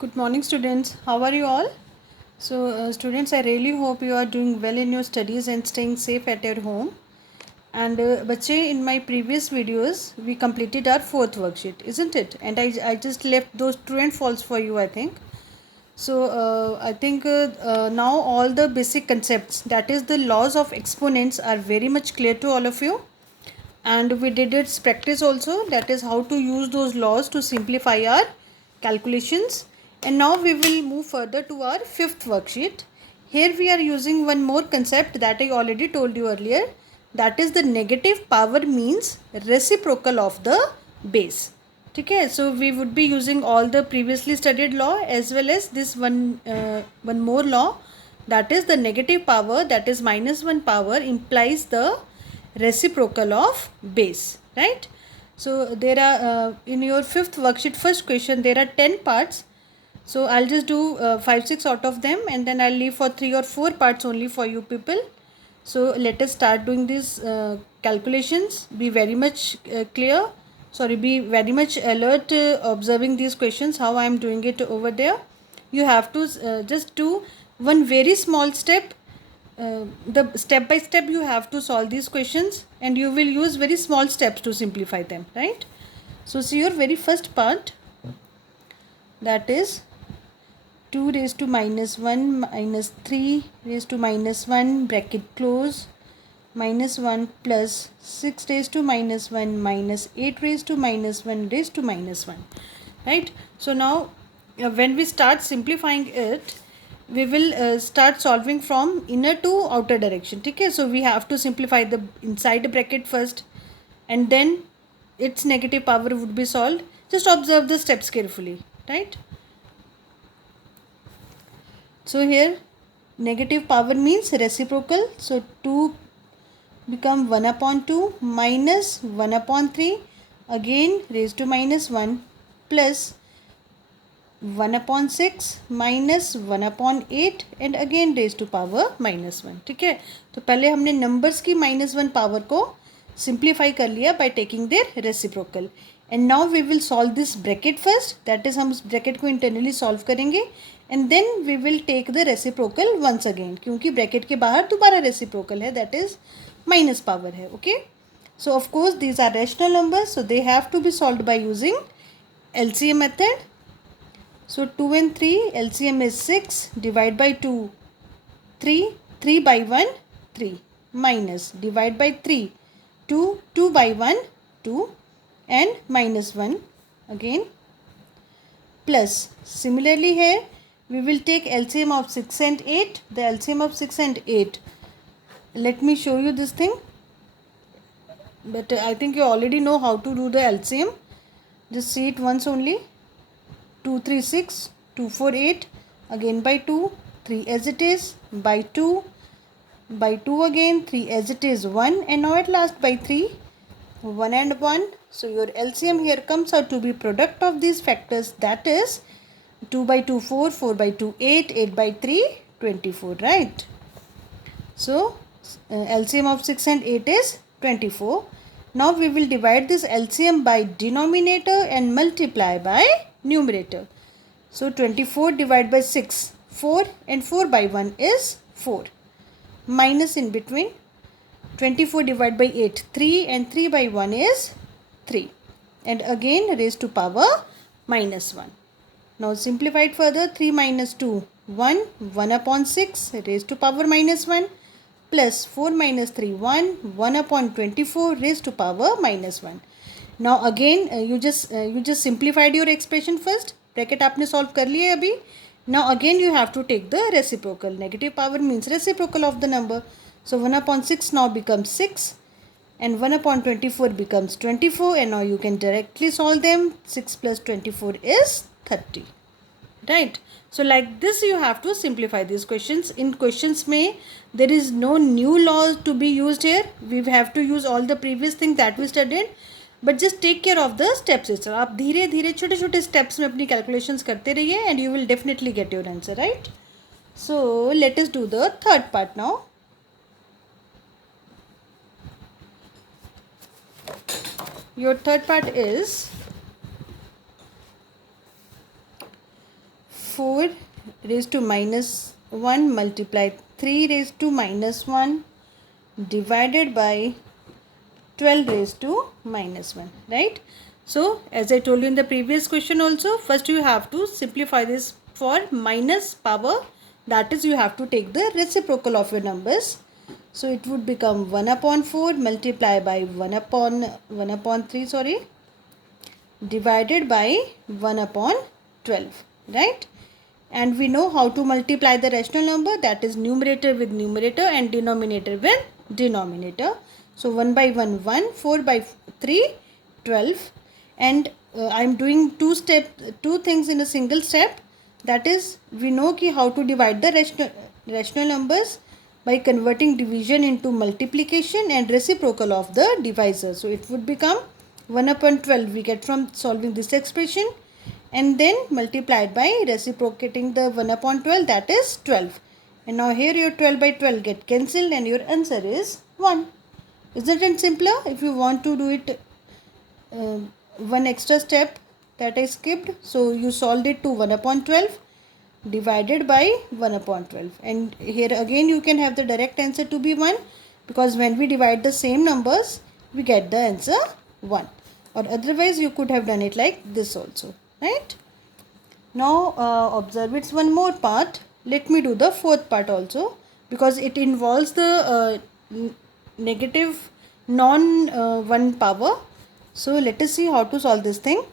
Good morning, students. How are you all? Students, I really hope you are doing well in your studies and staying safe at your home. And बच्चे, in my previous videos, we completed our fourth worksheet, isn't it? And I just left those true and false for you, I think. I think now all the basic concepts, that is the laws of exponents, are very much clear to all of you. And we did its practice also, that is how to use those laws to simplify our calculations. And now we will move further to our fifth worksheet. Here we are using one more concept that I already told you earlier, that is the negative power means reciprocal of the base. Okay, so we would be using all the previously studied law as well as this one more law, that is the negative power, that is -1 power, implies the reciprocal of base, right? So there are in your fifth worksheet first question there are 10 parts. So I'll just do 5-6 out of them, and then I'll leave for 3 or 4 parts only for you people. So let us start doing these calculations. Be very much be very much alert observing these questions, how I am doing it over there. You have to just do one very small step. The step by step you have to solve these questions, and you will use very small steps to simplify them, right? So see your very first part, that is 2 raised to -1 minus 3 raised to -1 bracket close -1 plus 6 raised to -1 minus 8 raised to -1 raised to -1, right? So now when we start simplifying it, we will start solving from inner to outer direction. Okay, so we have to simplify the inside bracket first, and then its negative power would be solved. Just observe the steps carefully, right? So here negative power means reciprocal, so 2 become 1 upon 2 minus 1 upon 3 again raised to -1 plus 1 upon 6 minus 1 upon 8 and again raised to power -1. ठीक है, तो पहले हमने numbers की -1 power को simplify कर लिया by taking their reciprocal. And now we will solve this bracket first, that is हम ब्रैकेट को इंटरनली सॉल्व करेंगे and then we will take the reciprocal once again, क्योंकि ब्रैकेट के बाहर दोबारा रेसिप्रोकल है, दैट इज माइनस पावर है. Okay, so of course these are rational numbers, so they have to be solved by using LCM method. So 2 and 3 LCM is 6, divide by 2 3, 3 by 1 3, minus divide by 3 2, 2 by 1 2 and -1 again, plus similarly here we will take LCM of 6 and 8. The LCM of 6 and 8, let me show you this thing, but I think you already know how to do the LCM. Just see it once only. 2 3 6, 2 4 8, again by 2, 3 as it is, by 2 again, 3 as it is, 1, and now at last by 3, 1 and 1. So your LCM here comes out to be product of these factors, that is 2 by 2 4, 4 by 2 8, 8 by 3 24, right? So LCM of 6 and 8 is 24. Now we will divide this LCM by denominator and multiply by numerator. So 24 divided by 6, 4, and 4 by 1 is 4. Minus in between, 24 divided by 8, 3, and 3 by 1 is 3. And again raised to power -1. Now simplify it further. 3 minus 2, 1, 1 upon 6 raised to power -1, plus 4 minus 3, 1, 1 upon 24 raised to power -1. Now again you just simplified your expression first. Bracket आपने solve कर लिया है अभी. Now again you have to take the reciprocal. Negative power means reciprocal of the number. So 1 upon 6 now becomes 6 and 1 upon 24 becomes 24, and now you can directly solve them. 6 plus 24 is 30, right? So like this you have to simplify these questions. In questions में there is no new law to be used here. We have to use all the previous things that we studied, but just take care of the steps it's. आप धीरे धीरे छोटे छोटे steps में अपनी calculations करते रहिए and you will definitely get your answer, right? So let us do the third part now. Your third part is 4 raised to minus 1 multiply 3 raised to minus 1 divided by 12 raised to minus 1, right? So as I told you in the previous question also, first you have to simplify this for minus power, that is you have to take the reciprocal of your numbers. So it would become 1 upon 4 multiplied by 1 upon 3 divided by 1 upon 12, right? And we know how to multiply the rational number, that is numerator with numerator and denominator with denominator. So 1 by 1 1, 4 by 3 12, and I am doing two things in a single step. That is, we know ki how to divide the rational numbers by converting division into multiplication and reciprocal of the divisor. So it would become 1 upon 12 we get from solving this expression, and then multiplied by reciprocating the 1 upon 12, that is 12. And now here your 12 by 12 get cancelled and your answer is 1. Isn't it simpler? If you want to do it one extra step that I skipped, so you solved it to 1 upon 12 divided by 1 upon 12, and here again you can have the direct answer to be 1, because when we divide the same numbers we get the answer 1, or otherwise you could have done it like this also, right? Now observe, it's one more part. Let me do the fourth part also, because it involves the negative non 1 power. So let us see how to solve this thing.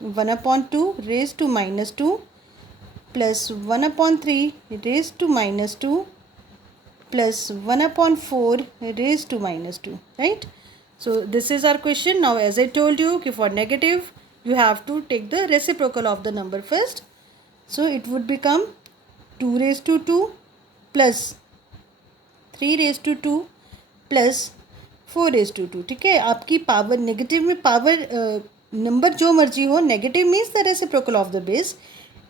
1 upon 2 raised to minus 2 plus 1 upon 3 raised to minus 2 plus 1 upon 4 raised to minus 2, right? So this is our question. Now as I told you, for negative you have to take the reciprocal of the number first. So it would become 2 raised to 2 plus 3 raised to 2 plus 4 raised to 2, ठीक है? आपकी power negative में power number जो मर्जी हो, negative means the reciprocal of the base,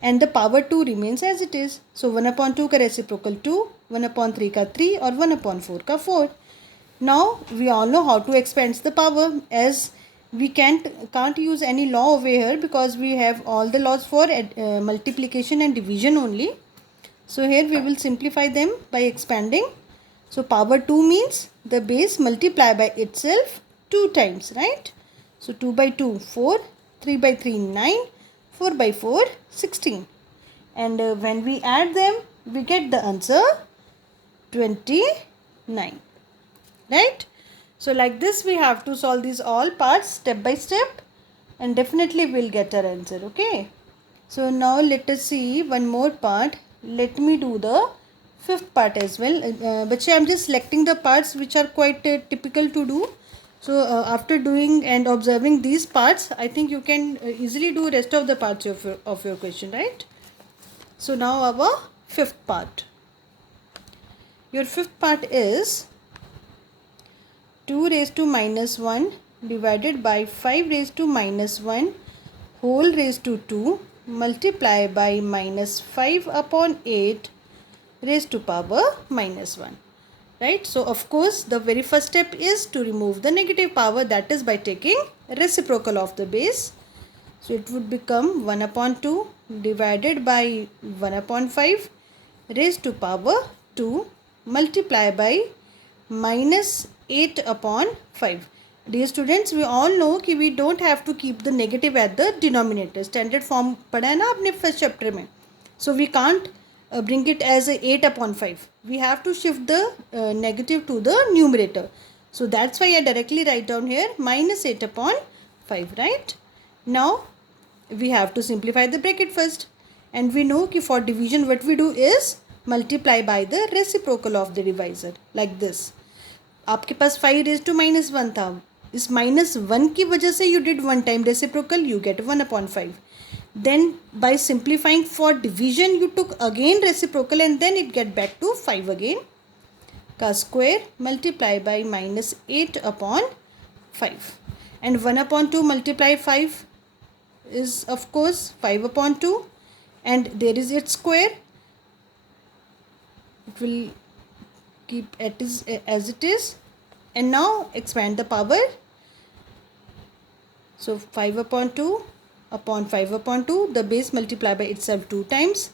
and the power 2 remains as it is. So 1 upon 2 का reciprocal 2, 1 upon 3 का 3 और 1 upon 4 का 4. Now we all know how to expand the power, as we can't use any law over here because we have all the laws for multiplication and division only. So here we will simplify them by expanding. So power 2 means the base multiply by itself 2 times, right? So 2 by 2 4, 3 by 3 9, 4 by 4 16, and when we add them we get the answer 29, right? So like this we have to solve these all parts step by step, and definitely we'll get our answer, okay? So now let us see one more part. Let me do the fifth part as well. But I'm just selecting the parts which are quite typical to do. So after doing and observing these parts, I think you can easily do rest of the parts of your question, right? So now our fifth part. Your fifth part is 2 raised to minus 1 divided by 5 raised to minus 1 whole raised to 2 multiply by minus 5 upon 8 raised to power minus 1. Right? So of course the very first step is to remove the negative power, that is by taking reciprocal of the base. So it would become 1 upon 2 divided by 1 upon 5 raised to power 2 multiply by minus 8 upon 5. Dear students, we all know कि we don't have to keep the negative at the denominator. Standard form पढ़ा है ना आपने first chapter में. So we can't bring it as a 8 upon 5. We have to shift the negative to the numerator. So that's why I directly write down here minus 8 upon 5, right? Now we have to simplify the bracket first, and we know कि for division what we do is multiply by the reciprocal of the divisor, like this. आपके पास 5 raised to minus 1 था, इस minus 1 की वजह से you did one time reciprocal, you get 1 upon 5. Then by simplifying for division you took again reciprocal, and then it get back to 5 again का square multiply by minus 8 upon 5, and 1 upon 2 multiply 5 is of course 5 upon 2, and there is its square. It will keep it as it is, and now expand the power. So 5 upon 2 upon 5 upon 2, the base multiply by itself 2 times,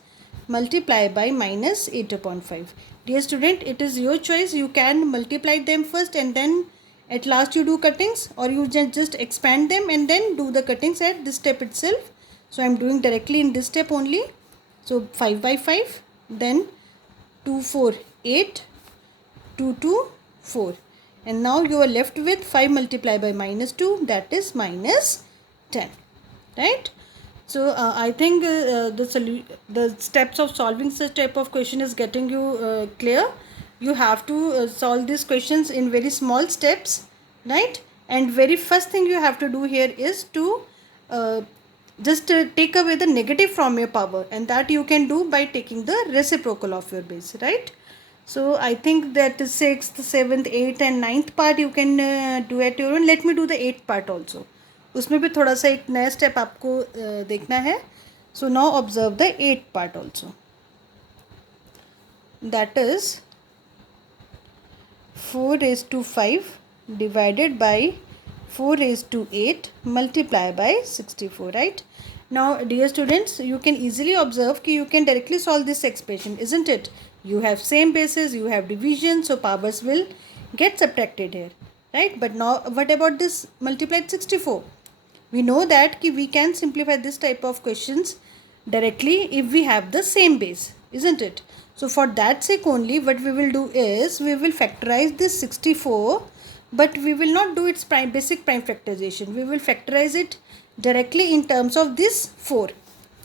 multiply by minus 8 upon 5. Dear student, it is your choice. You can multiply them first and then at last you do cuttings, or you just expand them and then do the cuttings at this step itself. So I am doing directly in this step only. So 5 by 5, then 2 4 8, 2 2 4, and now you are left with 5 multiplied by minus 2, that is minus 10, right? So I think the steps of solving such type of question is getting you clear. You have to solve these questions in very small steps, right? And very first thing you have to do here is to just take away the negative from your power, and that you can do by taking the reciprocal of your base, right? So I think that the 6th, 7th, 8th and 9th part you can do at your own. Let me do the 8th part also. उसमें भी थोड़ा सा एक नया step आपको देखना है. So now observe the 8th part also. That is 4 raised to 5 divided by 4 raised to 8 multiply by 64, right? Now dear students, you can easily observe कि you can directly solve this expression, isn't it? You have same bases, you have division, so powers will get subtracted here, right? But now what about this multiplied 64? We know that we can simplify this type of questions directly if we have the same base, isn't it? So for that sake only, what we will do is we will factorize this 64, but we will not do its basic prime factorization. We will factorize it directly in terms of this 4,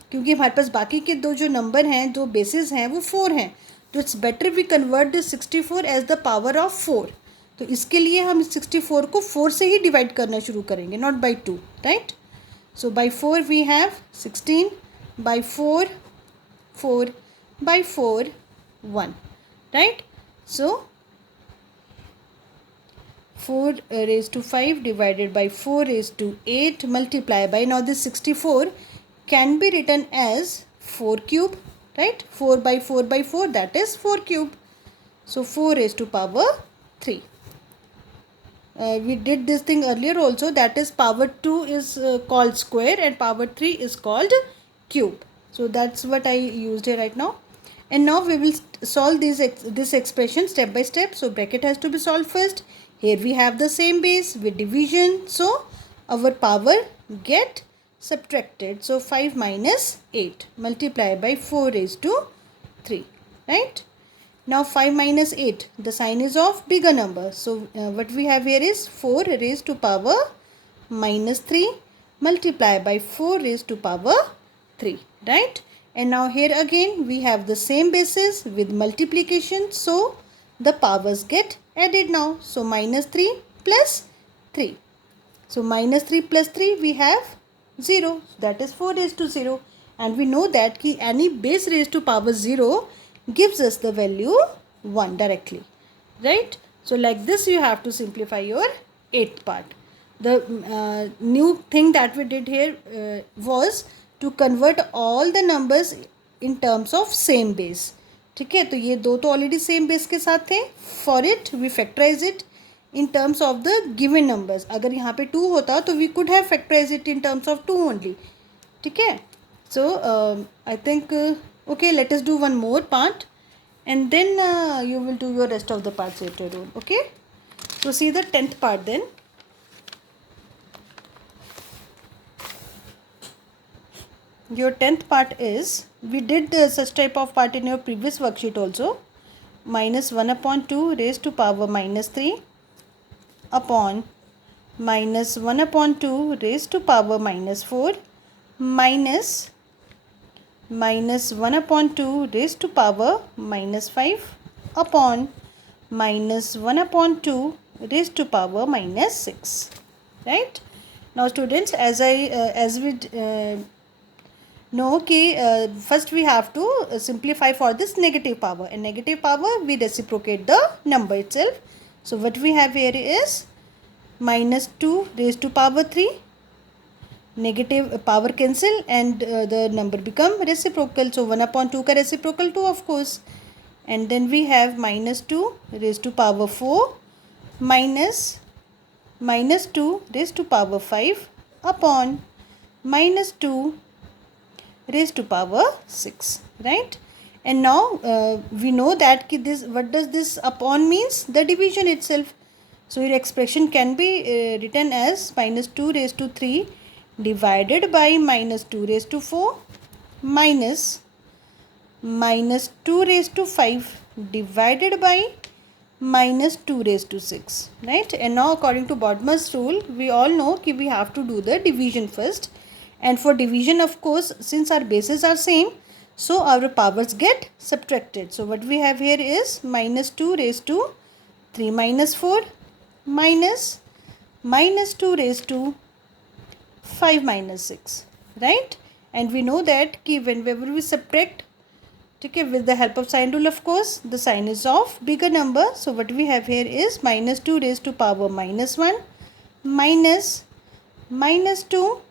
क्योंकि हमारे पास बाकी के दो जो number हैं, दो basis हैं, वो 4 हैं. तो it's better we convert this 64 as the power of 4. तो इसके लिए हम 64 को 4 से ही डिवाइड करना शुरू करेंगे, not by 2, right? So by 4 we have 16, by 4 4, by 4 1, right? So 4 raised to 5 divided by 4 raised to 8 multiply by, now this 64 can be written as 4 cube, right? 4 by 4 by 4, that is 4 cube. So 4 raised to power 3. We did this thing earlier also, that is power 2 is called square and power 3 is called cube. So that's what I used here right now. And now we will solve this expression step by step. So bracket has to be solved first. Here we have the same base with division, so our power get subtracted. So 5 minus 8 multiplied by 4 raised to 3, right? Now 5 minus 8, the sign is of bigger number. So what we have here is 4 raised to power minus 3 multiplied by 4 raised to power 3, right? And now here again we have the same basis with multiplication, so the powers get added now. So minus 3 plus 3. So minus 3 plus 3 we have 0, that is 4 raised to 0. And we know that any base raised to power 0 gives us the value 1 directly, right? So like this you have to simplify your 8th part. The new thing that we did here was to convert all the numbers in terms of same base. ठीक है, तो ये दो तो already same base के साथ थे. For it we factorize it in terms of the given numbers. अगर यहाँ पे 2 होता तो we could have factorize it in terms of 2 only. ठीक है, so I think okay, let us do one more part and then you will do your rest of the parts later on. Okay, so see the 10th part then. Your 10th part is, we did such type of part in your previous worksheet also. Minus 1 upon 2 raised to power minus 3 upon minus 1 upon 2 raised to power minus 4 minus 1 upon 2 raised to power minus 5 upon minus 1 upon 2 raised to power minus 6, right? Now students, as we know first we have to simplify for this negative power, and negative power we reciprocate the number itself. So what we have here is minus 2 raised to power 3, negative power cancel and the number become reciprocal. So 1 upon 2 का reciprocal 2 of course. And then we have minus 2 raised to power 4 minus 2 raised to power 5 upon minus 2 raised to power 6, right? And now we know that this, what does this upon means? The division itself. So your expression can be written as minus 2 raised to 3 divided by minus 2 raised to 4 minus minus 2 raised to 5 divided by minus 2 raised to 6, right? And now according to Bodmer's rule, we all know that we have to do the division first. And for division, of course, since our bases are same, so our powers get subtracted. So what we have here is minus 2 raised to 3 minus 4 minus minus 2 raised to 5 minus 6, right? And we know that whenever we subtract, okay, with the help of sign rule, of course, the sign is of bigger number. So what we have here is minus 2 raised to power minus 1 minus minus 2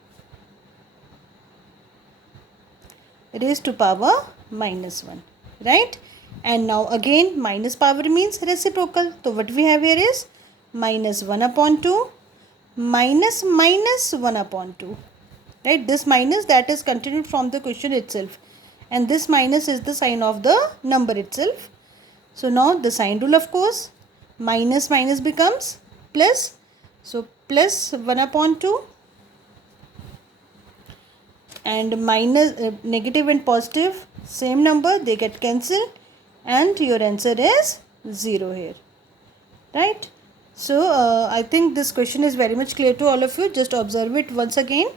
raised to power minus 1, right? And now again minus power means reciprocal. So what we have here is minus 1 upon 2 minus minus 1 upon 2, right? This minus, that is continued from the question itself, and this minus is the sign of the number itself. So now the sign rule, of course, minus minus becomes plus. So plus 1 upon 2 and minus negative and positive, same number, they get cancelled, and your answer is 0 here, right? So I think this question is very much clear to all of you. Just observe it once again.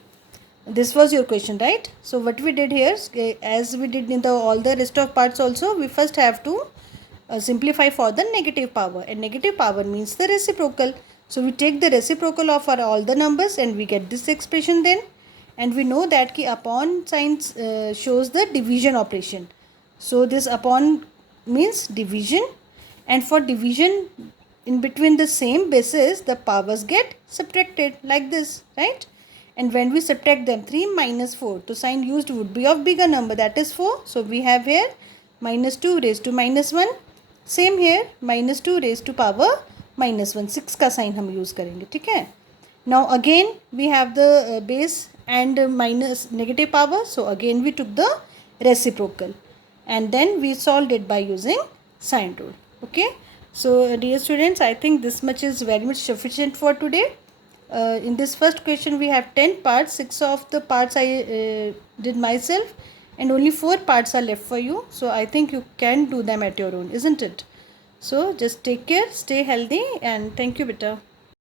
This was your question, right? So what we did here, as we did in all the rest of parts also, we first have to simplify for the negative power, and negative power means the reciprocal. So we take the reciprocal of all the numbers and we get this expression then. And we know that upon sign shows the division operation. So this upon means division, and for division in between the same bases, the powers get subtracted like this, right? And when we subtract them, 3 minus 4, the sign used would be of bigger number, that is 4. So we have here minus 2 raised to minus 1. Same here, minus 2 raised to power minus 1. 6 का sign हम use करेंगे, ठीक है? Now again we have the base and minus negative power. So again we took the reciprocal, and then we solved it by using sign rule. Okay. So dear students, I think this much is very much sufficient for today. In this first question we have 10 parts. 6 of the parts I did myself, and only 4 parts are left for you. So I think you can do them at your own, isn't it? So just take care, stay healthy, and thank you, beta.